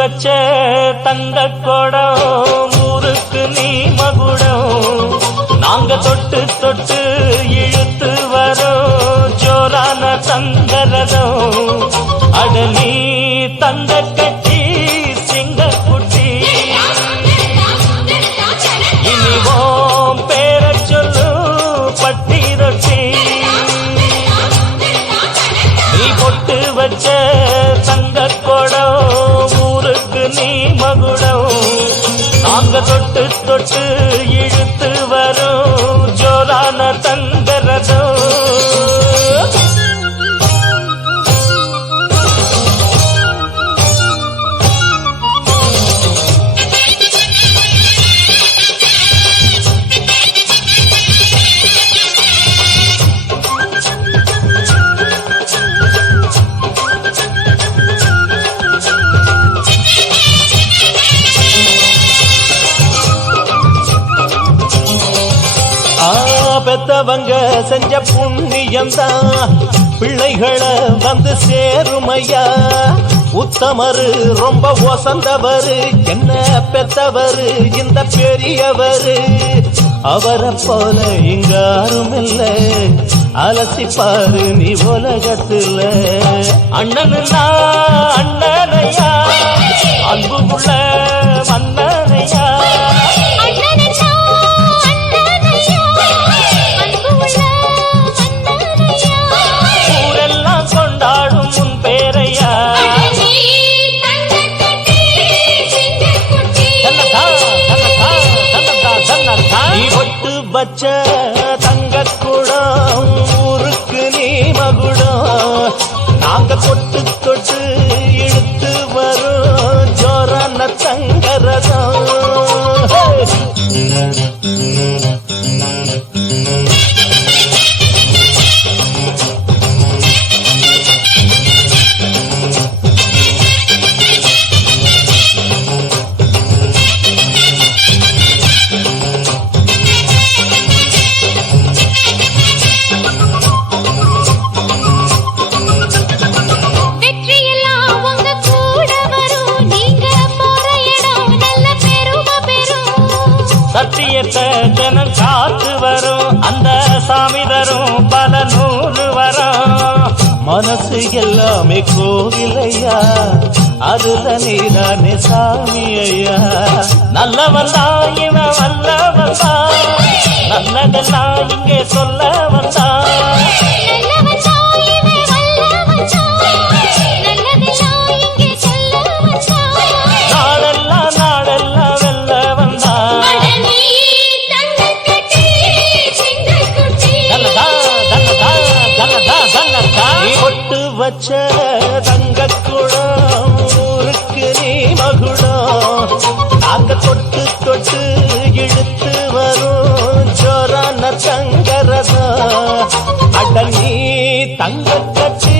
வச்ச தங்க குடம் ஊருக்கு நீ மகுடம் நாங்க தொட்டு தொட்டு இழுத்து வரோம் ஜோரான தங்கரதம் அட நீ தங்க கட்டி சிங்க குட்டி இனிவோம் பேர சொல்லு பட்டி ரொட்டி நீ பொட்டு வச்ச தங்க குடம் ஊருக்கு நீ மகுடம் நாங்க தொட்டு தொட்டு இழுத்து வரும் ஜோரான தங்கரதம் பெத்தவங்க செஞ்ச புண்ணியம்தான் பிள்ளைகளை வந்து சேருமையா உத்தமரு ரொம்ப ஒசந்தவரு என்ன பெத்தவரு இந்த பெரியவரு அவரை போல இங்க யாரும் இல்ல அலசிப்பாரு நீ உலகத்துல அண்ணனுன்னா அண்ணனையா அன்புள்ள மன்னனையா வச்ச தங்க குடம் ஊருக்கு நீ மகுடம் நாங்க தொட்டு தொட்டு இழுத்து வரும் ஜோரான தங்கரதம் சத்தியத்தை ஜனம் காத்து வரும் அந்த சாமி தரும் பல நூறு வரும் மனசு எல்லாமே கோவிலையா அதுல நீதானே சாமி ஐயா நல்லவன் தான் இவன் வல்லவன் தான் நல்லதெல்லாம் இங்கே சொல்ல வந்தான் வச்ச தங்க குடம் ஊருக்கு நீ மகுடம் நாங்க தொட்டு தொட்டு இழுத்து வரும் ஜோரான தங்கரதம் அட நீ தங்க கட்டி